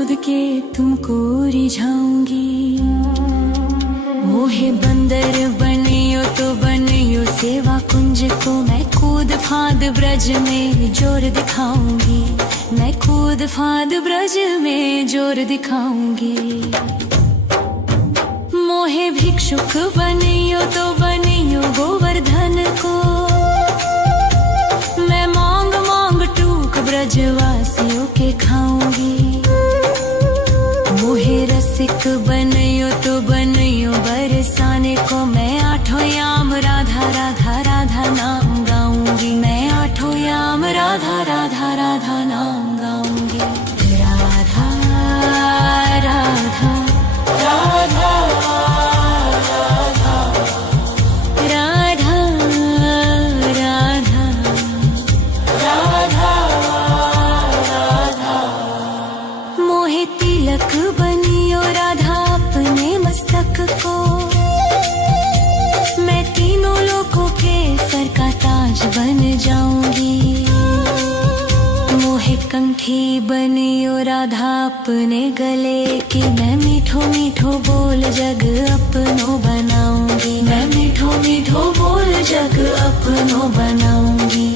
कूद के तुमको रिझाऊंगी। मोहे बंदर बनियो तो बनियो सेवा कुंज को, मैं कूद फांद ब्रज में जोर दिखाऊंगी। मैं कूद फांद ब्रज में जोर दिखाऊंगी। मोहे भिक्षुक बनियो तो बनियो गोवर्धन को, मैं मांग मांग टूक ब्रजवासियों के खाऊंगी। मोहे रसिक बनियो तो बनियो बरसाने को, मैं आठों याम राधा राधा राधा नाम गाऊंगी। मैं आठों याम राधा राधा राधा नाम गाऊंगी। राधा राधा राधा तिलक बनियो राधा अपने मस्तक को, मैं तीनों लोगों के सर का ताज बन जाऊंगी। मोहे कंठी बनियो राधा अपने गले की, मैं मीठो मीठो बोल जग अपनो बनाऊंगी। मैं मीठो मीठो बोल जग अपनो बनाऊंगी।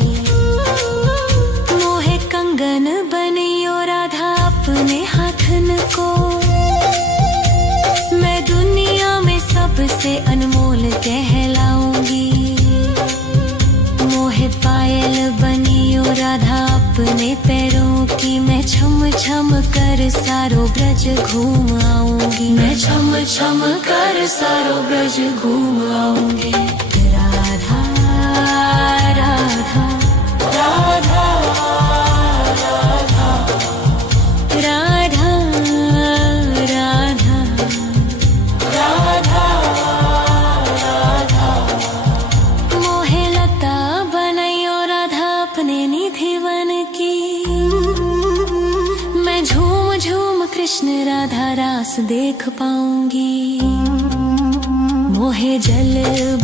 मोहे कंगन बनियो राधा अपने हाथन को, मैं दुनिया में सबसे अनमोल कहलाऊंगी। मोहे पायल बनियो राधा अपने पैरों की, मैं छम छम कर सारो ब्रज घूम आऊंगी। मैं छम छम कर सारो ब्रज घूम आऊंगी। राधा राधा राधा राधा राधा राधा राधा। मोहे लता बनैयो राधा अपने निधि वन की, मैं झूम झूम कृष्ण राधा रास देख पाऊंगी। मोहे जल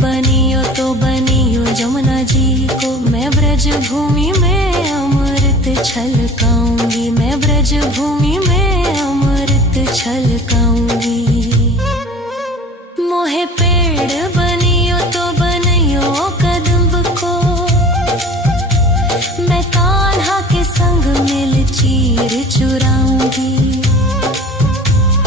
बनियो तो बनियो जमुना जी को, मैं ब्रज भूमि में अमृत छलकाऊंगी। मैं ब्रज भूमि में अमृत छलकाऊंगी। मोहे पेड़ बनियो तो बनियो कदम्ब को, मैं कान्हा के संग मिल चीर चुराऊंगी।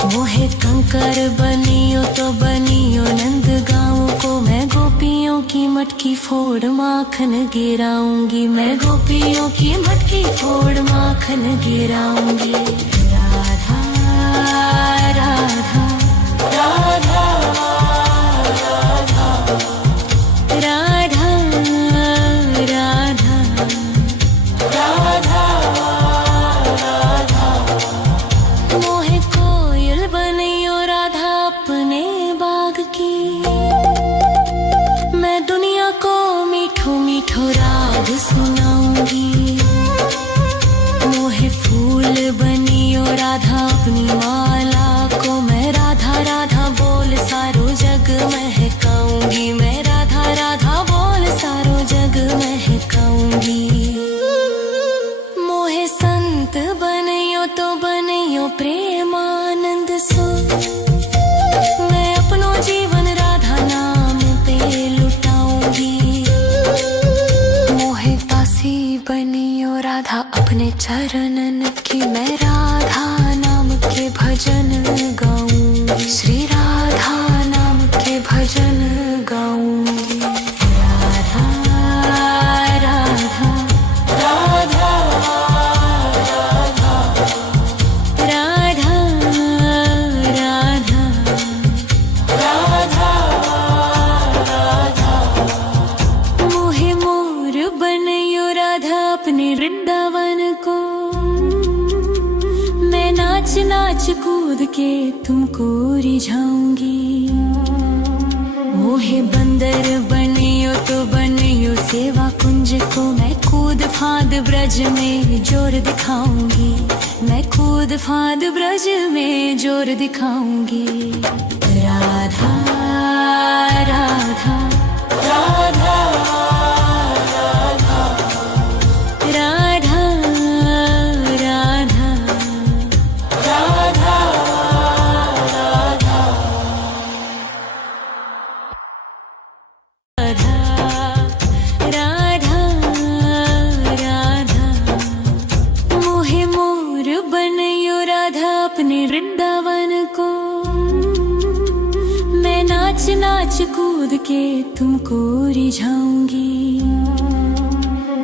मोहे कंकर बनियो तो बनियो नंद गाँव को, मैं गोपियों की मटकी फोड़ माखन गिराऊंगी। मैं गोपियों की मटकी फोड़ माखन गिराऊंगी। राधा राधा राधा राधा राधा राधा राधा राधा। मोहे कोयल बनियो राधा अपने बाग की, मैं दुनिया को मीठो मीठो राग सुनाऊंगी। मोहे फूल बनियो राधा अपनी माला को, मैं राधा राधा बोल सारो जग महकाऊंगी। मैं राधा राधा बोल सारो जग महकाऊंगी। मोहे संत बनियो तो बनियो प्रेमानंद सो, मैं अपनो जीवन राधा नाम पे लुटाऊंगी। मोहे दासी बनियो राधा अपने चरणन की, मैं राधा नाम के भजन गाऊंगी। श्री राधा नाम के भजन गाऊंगी। राधा राधा राधा राधा राधा राधा राधा राधा। मोहे मोर बनियो राधा अपने वृंदावन को, मैं नाच नाच कूद के तुमको रिझाऊंगी। मोहे बंदर बनियो तो बनियो सेवा कुंज को, मैं कूद फांद ब्रज में जोर दिखाऊंगी। मैं कूद फांद ब्रज में जोर दिखाऊंगी। राधा राधा राधा राधा राधा राधा राधा। अपने वृंदावन को। मैं नाच नाच कूद के तुमको रिझाऊंगी।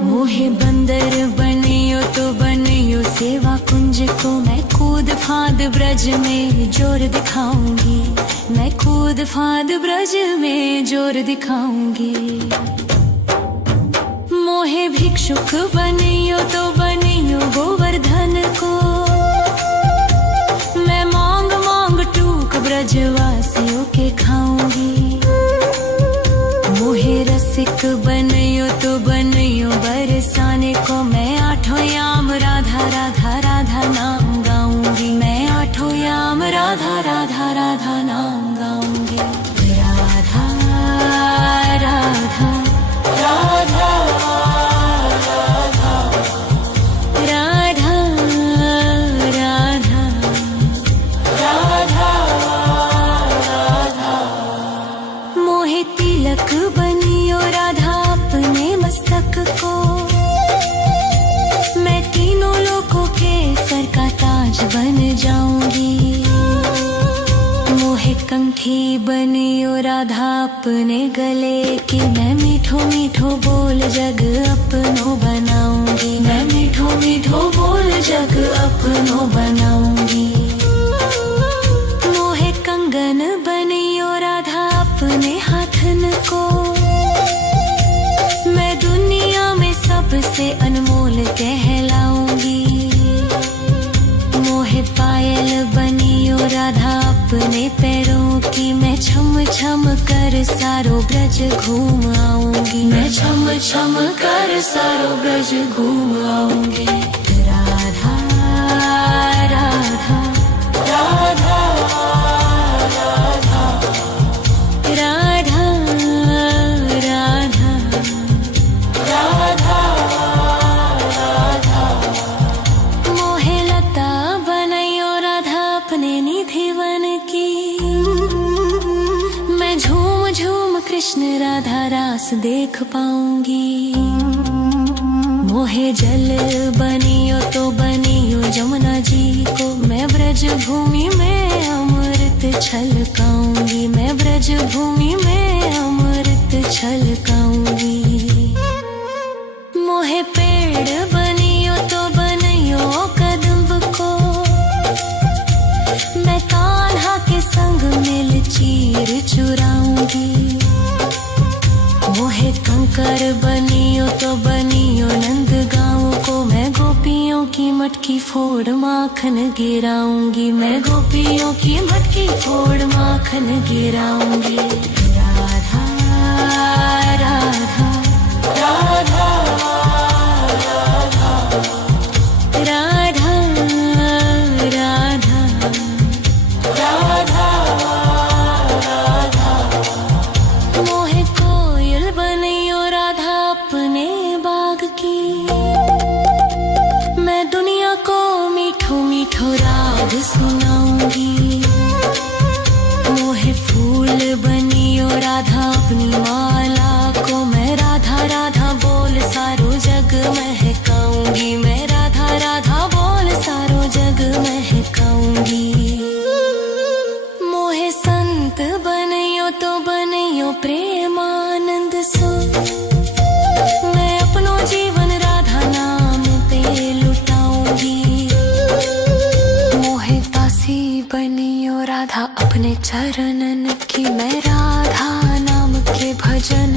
मोहे बंदर बनियो तो बनियो सेवा कुंज को। मैं कूद फांद ब्रज में जोर दिखाऊंगी। मैं कूद फांद ब्रज में जोर दिखाऊंगी। मोहे भिक्षुक बनियो तो बनियो गोवर्धन को। मैं मांग मांग टूक ब्रजवासियों के खाऊंगी। मोहे रसिक बनियो तो बनियो बरसाने को। मैं आठों याम राधा राधा राधा नाम गाऊंगी। मैं आठों याम राधा राधा राधा नाम गाऊंगी। राधा राधा राधा तिलक बनियो राधा अपने मस्तक को। मैं तीनों लोगों के सर का ताज बन जाऊंगी। मोहे कंठी बनियो राधा अपने गले की। मैं मीठो मीठो बोल जग अपनो बनाऊंगी। मैं मीठो मीठो बोल जग अपनो बनाऊंगी। मोहे कंगन बनियो राधा अपने हाथन को। मैं दुनिया में सबसे अनमोल कहलाऊंगी। मोहे पायल बनियो राधा अपने पैरों की। मैं छम छम कर सारो ब्रज घूम आऊंगी। मैं छम छम कर सारो ब्रज घूम आऊंगी। राधा राधा राधा राधा राधा राधा राधा राधा। मोहे लता बनैयो राधा अपने निधिवन की। मैं झूम झूम कृष्ण राधा रास देख पाऊंगी। मोहे जल बनियो तो बनियो जमुना जी को। मैं ब्रज भूमि में अमृत छलकाऊंगी। मैं ब्रज भूमि में अमृत छलकाऊंगी। मोहे पेड़ बनियो तो बनियो कदम्ब को। मैं कान्हा के संग मिल चीर चुराऊंगी। मोहे कंकर बनियो तो बनियो नंद गाँव को। मैं गोपियों की मटकी फोड़ माखन गिराऊंगी। मैं गोपियों की मटकी फोड़ माखन गिराऊंगी। राधा राधा राधा राधा राधा राधा राधा। मोहे कोयल बनियो राधा अपने बाग की। मैं दुनिया को मीठो मीठो राग सुनाऊंगी। मोहे फूल बनियो राधा अपनी माला को। मैं राधा राधा बोल सारो जग महकाऊंगी। मैं राधा राधा बोल सारो जग महकाऊंगी। मोहे संत बनियो तो बनियो प्रेमानंद सो। मैं अपनो जीवन राधा नाम पे लुटाऊंगी। मोहे दासी बनियो राधा अपने चरणन की। मैं राधा नाम के भजन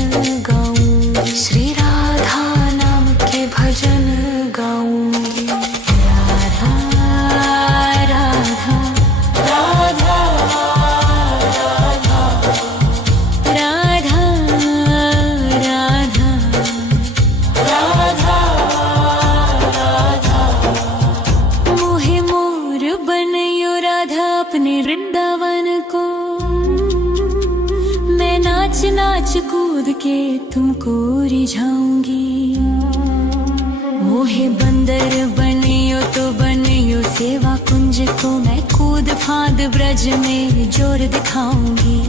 गाऊंगी। श्री राधा नाम के भजन गाऊंगी। राधा राधा राधा राधा राधा राधा राधा। मोहे मोर बनियो राधा अपने वृंदावन को। मैं नाच नाच कूद के तुमको रिझाऊंगी। मोहे बंदर बनियो तो बनियो सेवा कुंज को। मैं कूद फांद ब्रज में जोर दिखाऊंगी।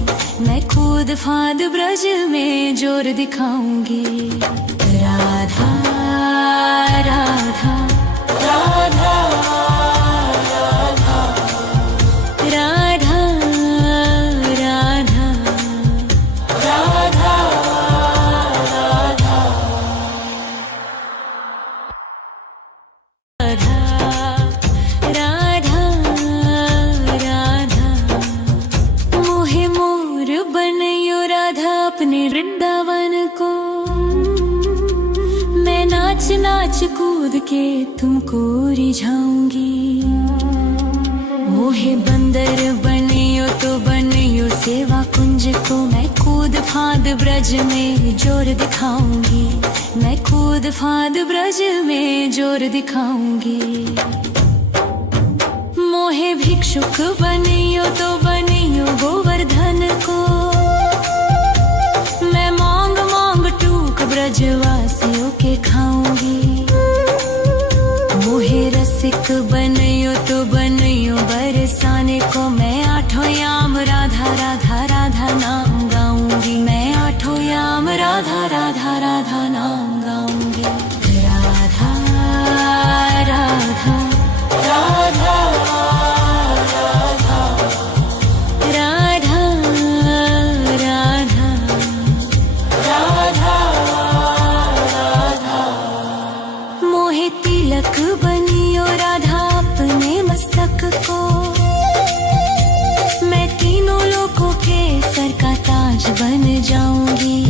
मैं कूद फांद ब्रज में जोर दिखाऊंगी। राधा राधा राधा राधा कूद के तुमको रिझाऊंगी। मोहे बंदर बनियो तो बनियो सेवा कुंज को मैं कूद फांद ब्रज में जोर दिखाऊंगी। मैं कूद फांद ब्रज में जोर दिखाऊंगी। मोहे भिक्षुक बनियो तो बनियो गोवर्धन को मैं मांग मांग टूक ब्रजवासियों के खाऊंगी। मोहे रसिक बनियो तो बनियो बरसाने को मैं आठों याम राधा राधा राधा नाम गाऊंगी। मैं आठों याम राधा राधा राधा नाम गाऊंगी। राधा राधा राधा तिलक बनियो राधा अपने मस्तक को मैं तीनों लोगों के सर का ताज बन जाऊंगी।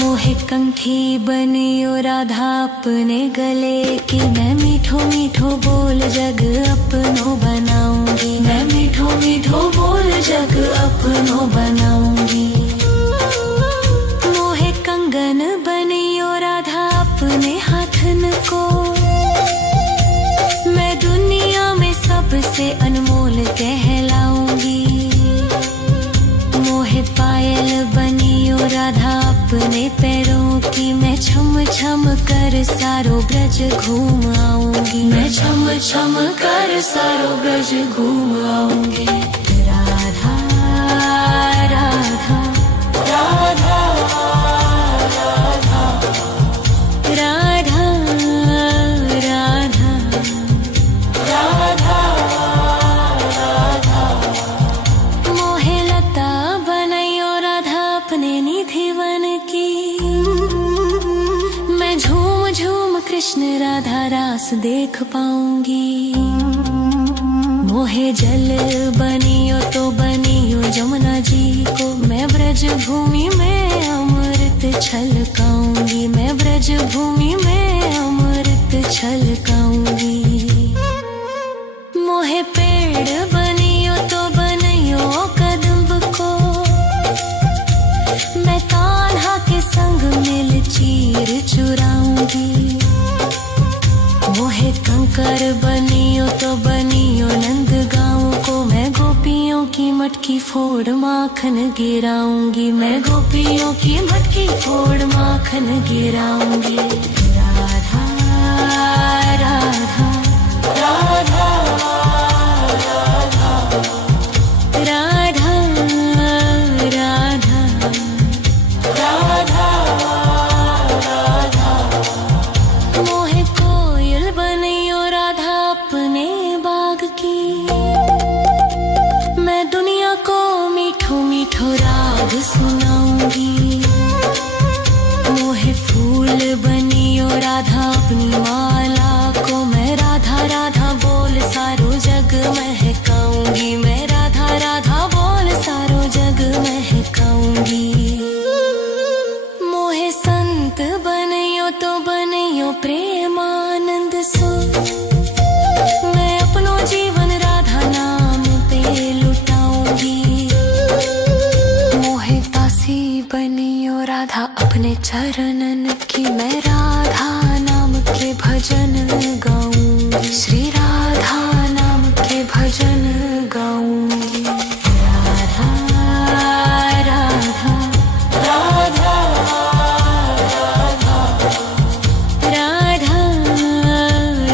मोहे कंठी बनियो राधा अपने गले की मैं मीठो मीठो बोल जग अपनो बनाऊंगी। मैं मीठो मीठो बोल जग अपनो बनाऊंगी। मोहे कंगन बनियो राधा अपने हाथन को मैं दुनिया में सबसे अनमोल कहलाऊंगी। मोहे पायल बनियो राधा अपने पैरों की मैं छम छम कर सारो ब्रज घूम आऊंगी। मैं छम छम कर सारो ब्रज घूम आऊंगी। राधा राधा राधा राधा राधा राधा राधा मोहे लता बनैयो राधा अपने निधि वन की मैं झूम झूम कृष्ण राधा रास देख पाऊंगी। मोहे जल बनियो तो बनियो जमुना जी को मैं ब्रज भूमि में अमृत छलकाऊंगी। मैं ब्रज भूमि में अमृत छलकाऊंगी। मोहे पेड़ बनियो तो बनियो कदम्ब को मैं कान्हा के संग मिल चीर चुराऊंगी। मोहे कंकर बनियो तो बनियो नंद गाँव को मैं गोपियों की मटकी फोड़ माखन गिराऊंगी। मैं गोपियों की मटकी फोड़ माखन गिराऊंगी। राधा राधा राधा राधा राधा राधा राधा मोहे कोयल बनियो राधा अपने बाग की मैं दुनिया को मीठो मीठो राग सुनाऊंगी। मोहे फूल बनियो राधा अपनी माला को मैं राधा राधा बोल सारो जग महकाऊंगी। मैं राधा राधा बोल सारो जग महकाऊंगी। मोहे संत बनियो तो बनियो प्रेमानंद सो मैं अपनो जीवन राधा नाम पे लुटाऊंगी। मोहे दासी बनियो राधा अपने चरणन की मैं राधा नाम के भजन गाऊंगी। श्री राधा नाम के भजन गाऊंगी। राधा राधा राधा राधा राधा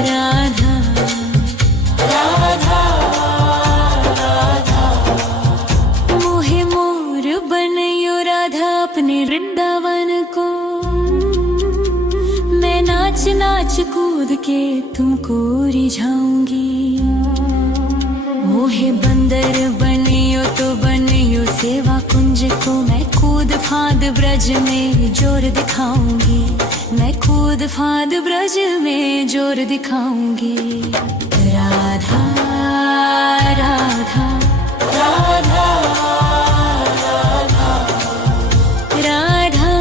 राधा राधा मोहे मोर बनियो राधा अपने वृंदावन को मैं नाच नाच कूद के तुमको रिझाऊंगी। मोहे बंदर बनियो तो बनियो सेवा कुंज को मैं कूद फांद ब्रज में जोर दिखाऊंगी। मैं कूद फांद ब्रज में जोर दिखाऊंगी। राधा राधा राधा राधा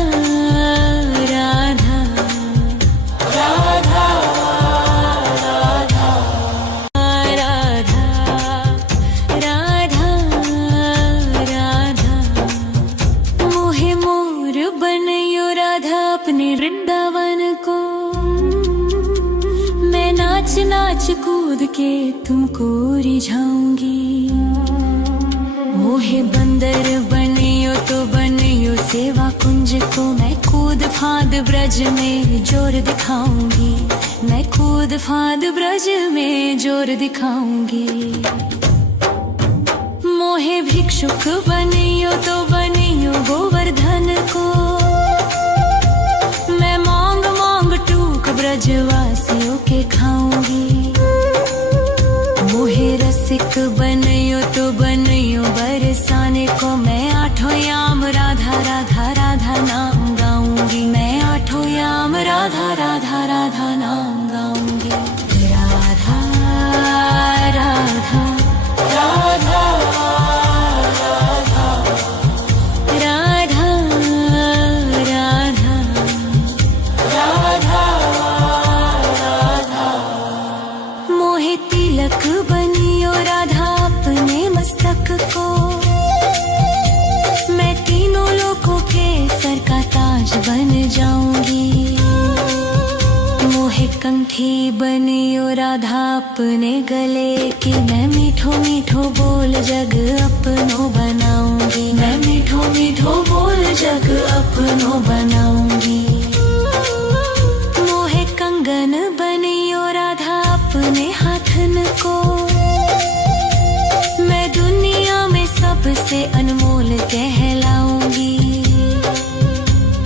राधा तुमको रिझाऊंगी। मोहे बंदर बनियो तो बनियो सेवा कुंज को, मैं कूद फांद ब्रज में जोर दिखाऊंगी। मैं कूद फांद ब्रज में जोर दिखाऊंगी। मोहे भिक्षुक बनियो तो बनियो गोवर्धन को, मैं मांग मांग टूक ब्रजवासियों के खाऊंगी। मोहे रसिक बनियो तो बनियो बरसाने को, मैं आठों याम राधा राधा राधा नाम गाऊंगी। मैं आठों याम राधा राधा राधा नाम गाऊंगी। राधा राधा राधा तिलक बनियो राधा अपने मस्तक को, मैं तीनों लोगों के सर का ताज बन जाऊंगी। मोहे कंठी बनियो राधा अपने गले की, मैं मीठो मीठो बोल जग अपनो बनाऊंगी। मैं मीठो मीठो बोल जग अपनो बनाऊंगी। मोहे कंगन बनियो राधा अपने हाथन को, मैं दुनिया में सबसे अनमोल कहलाऊंगी।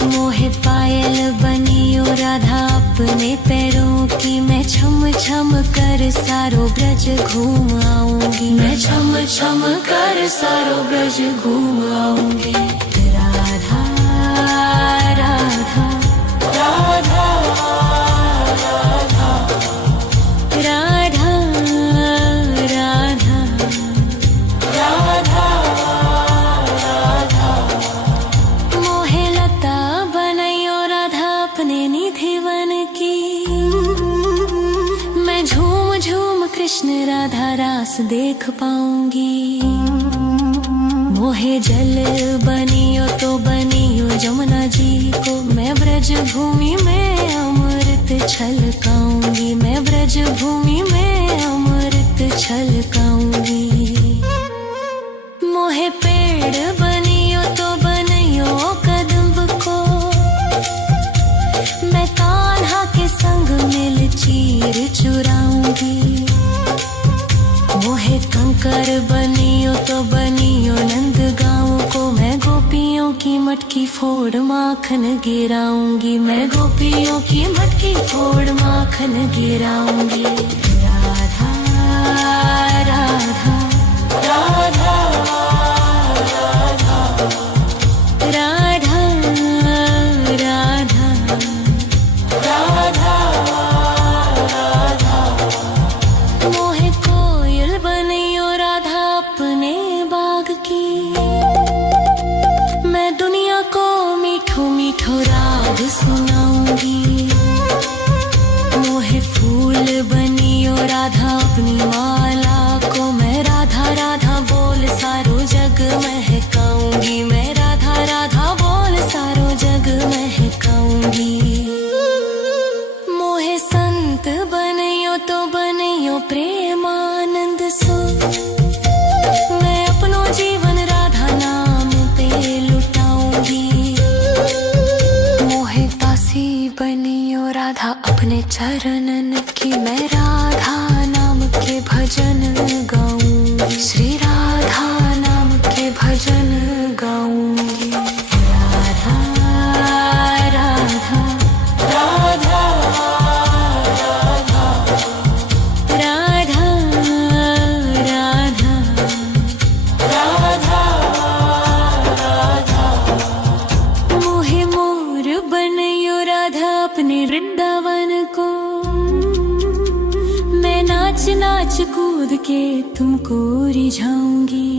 मोहे पायल बनियो राधा अपने पैरों की, मैं छम छम कर सारो ब्रज घूम आऊंगी। मैं छम छम कर सारो ब्रज घूम आऊंगी। राधा राधा राधा राधा राधा राधा राधा। मोहे लता बनैयो राधा अपने निधिवन की, मैं झूम झूम कृष्ण राधा रास देख पाऊंगी। मोहे जल बनियो तो बनियो जमुना जी को, मैं ब्रज भूमि में अमृत छलकाऊंगी। मैं ब्रज भूमि में अमृत छलकाऊंगी। मोहे पेड़ बनियो तो बनियो कदम्ब को, मैं कान्हा के संग मिल चीर चुराऊंगी। मोहे कंकर बनियो तो बनियो नंद गाँव को, मैं गोपियों की मटकी फोड़ माखन गिराऊंगी। मैं गोपियों की मटकी फोड़ माखन गिराऊंगी। राधा राधा राधा राधा राधा राधा राधा राधा। मोहे कोयल बनियो राधा अपने बाग की, मैं दुनिया को मीठो मीठो राग सुनाऊंगी। मोहे फूल बनियो राधा अपनी माला को, मैं राधा राधा बोल सारो जग महकाऊंगी। मैं राधा राधा बोल सारो जग महकाऊंगी। मोहे संत बनियो तो बनियो प्रेमानंद सो, मैं अपनो जीवन राधा नाम पे लुटाऊंगी। मोहे दासी बनियो राधा अपने चरणन की, मैं राधा नाम के भजन गाऊंगी। श्री राधा नाम के भजन गाऊंगी। राधा राधा राधा राधा राधा राधा राधा। मोहे मोर बनियो राधा अपने वृंदावन को, मैं नाच नाच कूद के तुमको रिझाऊंगी।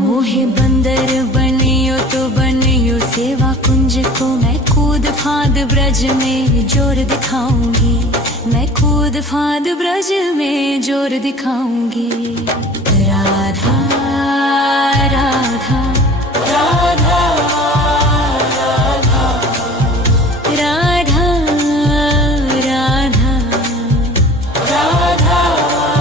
मोहे बंदर बनियो तो बनियो सेवा कुंज को, मैं कूद फांद ब्रज में जोर दिखाऊंगी। मैं कूद फांद ब्रज में जोर दिखाऊंगी। राधा राधा राधा राधा राधा राधा राधा।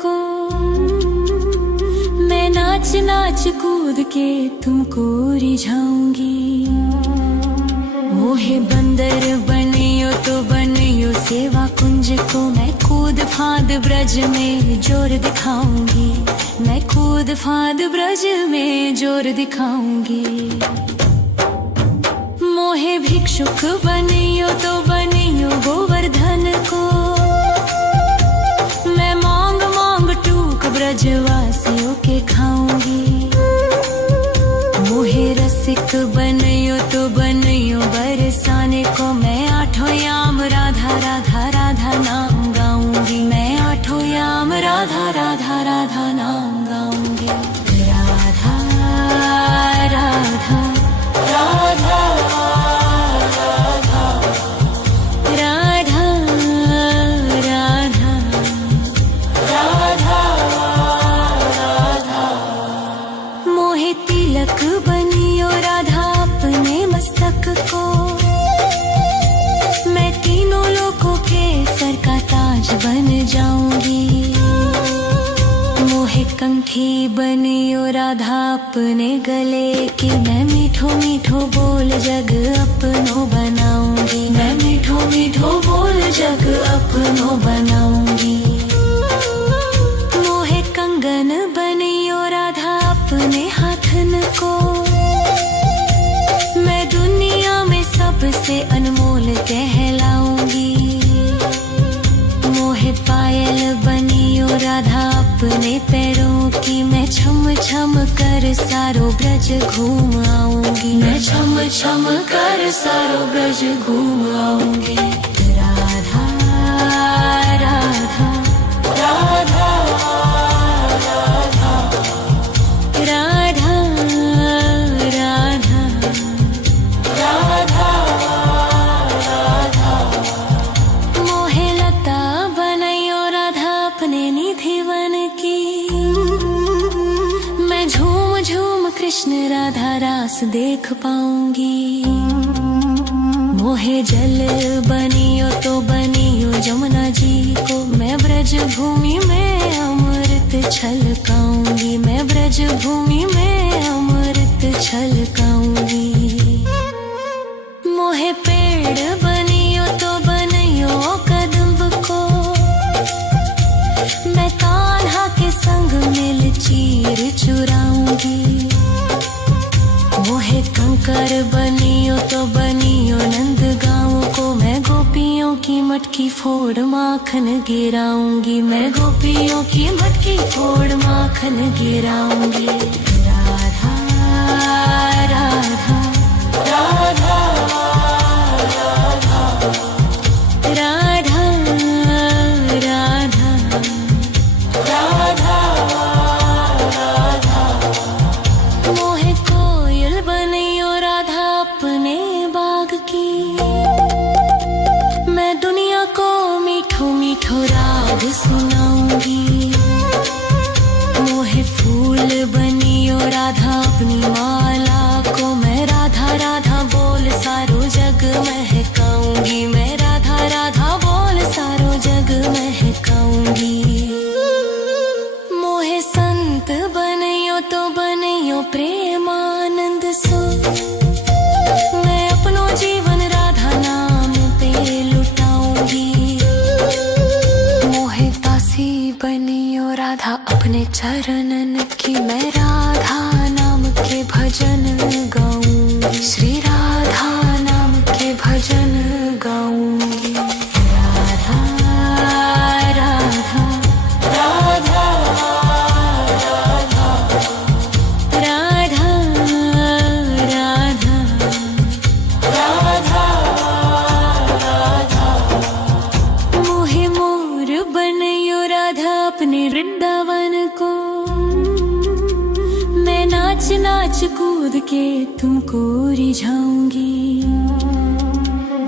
को। मैं नाच नाच कूद के तुमको रिझाऊंगी। मोहे बंदर बनियो तो बनियो सेवा कुंज को। मैं कूद फांद ब्रज में जोर दिखाऊंगी। मैं कूद फांद ब्रज में जोर दिखाऊंगी। मोहे भिक्षुक बनियो तो बनियो गोवर्धन को। मैं मांग मांग टूक ब्रजवासियों के खाऊंगी। मोहे रसिक बनियो तो बनियो बरसाने को। मैं आठों याम राधा राधा राधा नाम गाऊंगी। मैं आठों याम राधा राधा राधा नाम गाऊंगी। राधा राधा राधा बनियो राधा अपने मस्तक को। मैं तीनों लोगों के सर का ताज बन जाऊंगी। मोहे कंठी बनियो राधा अपने गले की। मैं मीठो मीठो बोल जग अपनो बनाऊंगी। मैं मीठो मीठो बोल जग अपनो बनाऊंगी। मोहे कंगन बनियो राधा अपने हाथन को। मैं दुनिया में सबसे अनमोल कहलाऊंगी। मोहे पायल बनियो राधा अपने पैरों की। मैं छम छम कर सारो ब्रज घूम आऊंगी। मैं छम छम कर सारो ब्रज घूम आऊंगी। राधा राधा राधा राधा राधा राधा राधा। मोहे लता बनैयो राधा अपने निधि वन की। मैं झूम झूम कृष्ण राधा रास देख पाऊंगी। मोहे जल बनियो तो बनियो जमुना जी को। मैं ब्रज भूमि में अमृत छलकाऊंगी। मैं ब्रज भूमि में अमृत छलकाऊंगी। मोहे पेड़ बनियो तो बनियो कदम्ब को। मैं कान्हा के संग मिल चीर चुराऊंगी। मोहे कंकर बनियो तो बनियो नंद गाँव को। मैं गोपियों की मटकी फोड़ माखन गिराऊंगी। मैं गोपियों की मटकी फोड़ माखन गिराऊंगी। राधा राधा राधा राधा राधा राधा राधा। मोहे कोयल बनियो राधा अपने बाग की। मैं दुनिया को मीठो मीठो राग सुनाऊंगी। मोहे फूल बनियो राधा अपनी माला को। मैं राधा राधा बोल सारो जग महकाऊंगी। मैं राधा राधा बोल सारो जग महकाऊंगी। मोहे संत बनियो तो बनियो प्रेमानंद सो। मैं अपनो जीवन राधा नाम पे लुटाऊंगी। मोहे दासी बनियो राधा अपने चरणन की। मैं राधा नाम के भजन गाऊंगी। श्री राधा नाम के भजन गाऊंगी। राधा राधा राधा राधा राधा राधा राधा। मोहे मोर बनियो राधा अपने वृंदावन को। मैं नाच नाच कूद के तुमको रिझाऊंगी।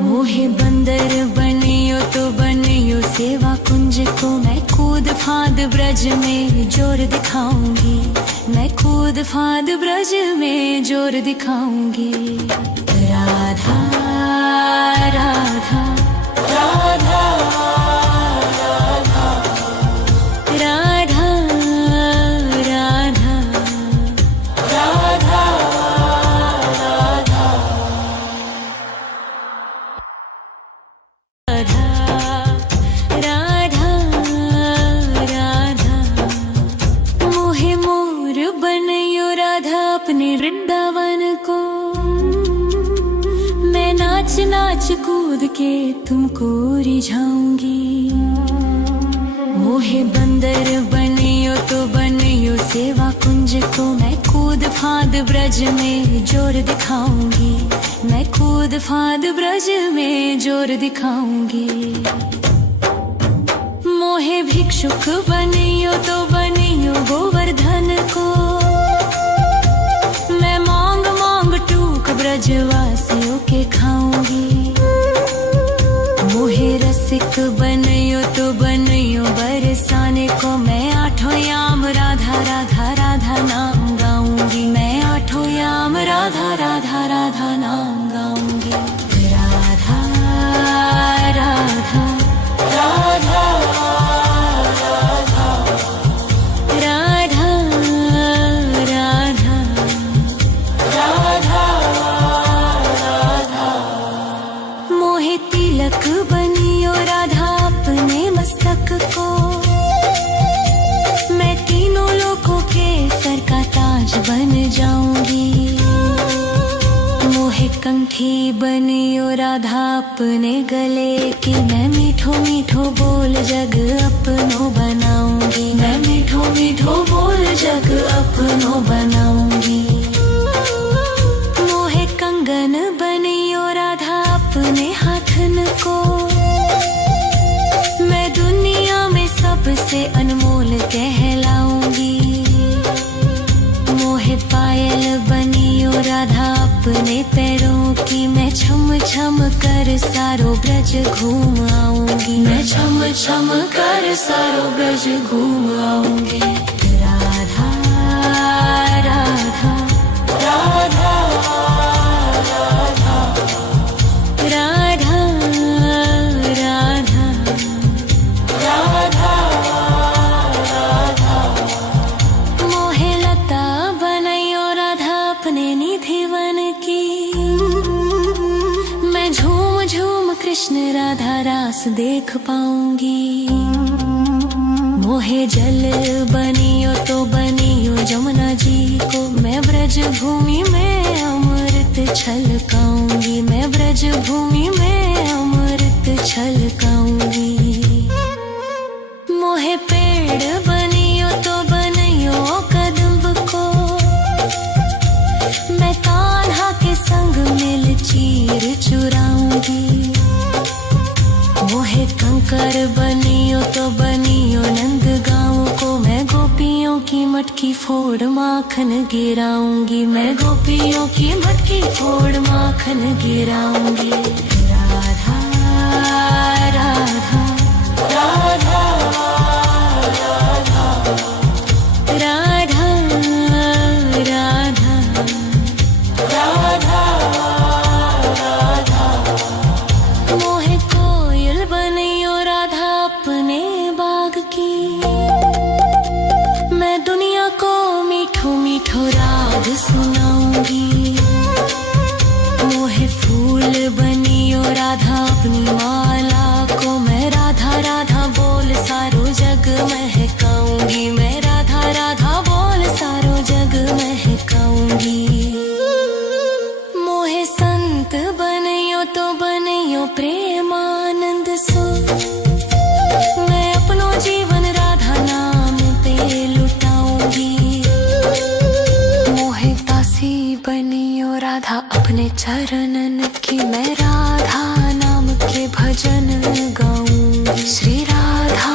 मोहे बंदर बनियो तो बनियो सेवा कुंज को। मैं कूद फांद ब्रज में जोर दिखाऊंगी। मैं कूद फांद ब्रज में जोर दिखाऊंगी। राधा राधा राधा राधा राधा। कूद के तुमको रिझाऊंगी। मोहे बंदर बनियो तो बनियो सेवा कुंज को, मैं कूद फांद ब्रज में जोर दिखाऊंगी। मैं कूद फांद ब्रज में जोर दिखाऊंगी। मोहे भिक्षुक बनियो तो बनियो गोवर्धन को, मैं मांग मांग टूक ब्रजवासियों के खाऊंगी। मोहे रसिक बनियो तो बनियो बरसाने को, मैं आठों याम राधा राधा राधा नाम गाऊंगी। मैं आठों याम राधा राधा राधा नाम गाऊंगी। राधा राधा राधा तिलक बनियो राधा अपने मस्तक को, मैं तीनों लोगों के सर का ताज बन जाऊंगी। मोहे कंठी बनियो राधा अपने गले की, मैं मीठो मीठो बोल जग अपनो बनाऊंगी। मैं मीठो मीठो बोल जग अपनो बनाऊंगी। मोहे कंगन बनियो राधा अपने हाथन को, मैं दुनिया में सबसे अनमोल कहलाऊंगी। मोहे पायल बनियो राधा अपने पैरों की, मैं छम छम कर सारो ब्रज घूम आऊंगी। मैं छम छम कर सारो ब्रज घूम आऊंगी। राधा राधा राधा राधा राधा राधा राधा। मोहे लता बनैयो राधा अपने निधिवन की, मैं झूम झूम कृष्ण राधा रास देख पाऊंगी। मोहे जल बनियो तो बनियो जमुना जी को, मैं ब्रज भूमि में अमृत छलकाऊंगी। मैं ब्रज भूमि में अमृत छलकाऊंगी। मोहे पेड़ बनियो तो बनियो कदम्ब को, मैं कान्हा के संग मिल चीर चुराऊंगी। मोहे कंकर बनियो तो बनियो नंद गाँव को, मैं गोपियों की मटकी फोड़ माखन गिराऊंगी। मैं गोपियों की मटकी फोड़ माखन गिराऊंगी। राधा राधा राधा राधा राधा राधा राधा राधा। मोहे कोयल बनियो राधा अपने बाग की, मैं दुनिया को मीठो मीठो राग सुनाऊंगी। मोहे फूल बनियो राधा अपनी माला को, मैं राधा राधा बोल सारो जग महकाऊंगी। मैं राधा राधा बोल सारो जग महकाऊंगी। मोहे संत बनियो तो बनियो प्रेमानंद सो, मैं अपनो जीवन राधा नाम पे लुटाऊंगी। मोहे दासी बनियो राधा अपने चरणन की, मैं राधा नाम के भजन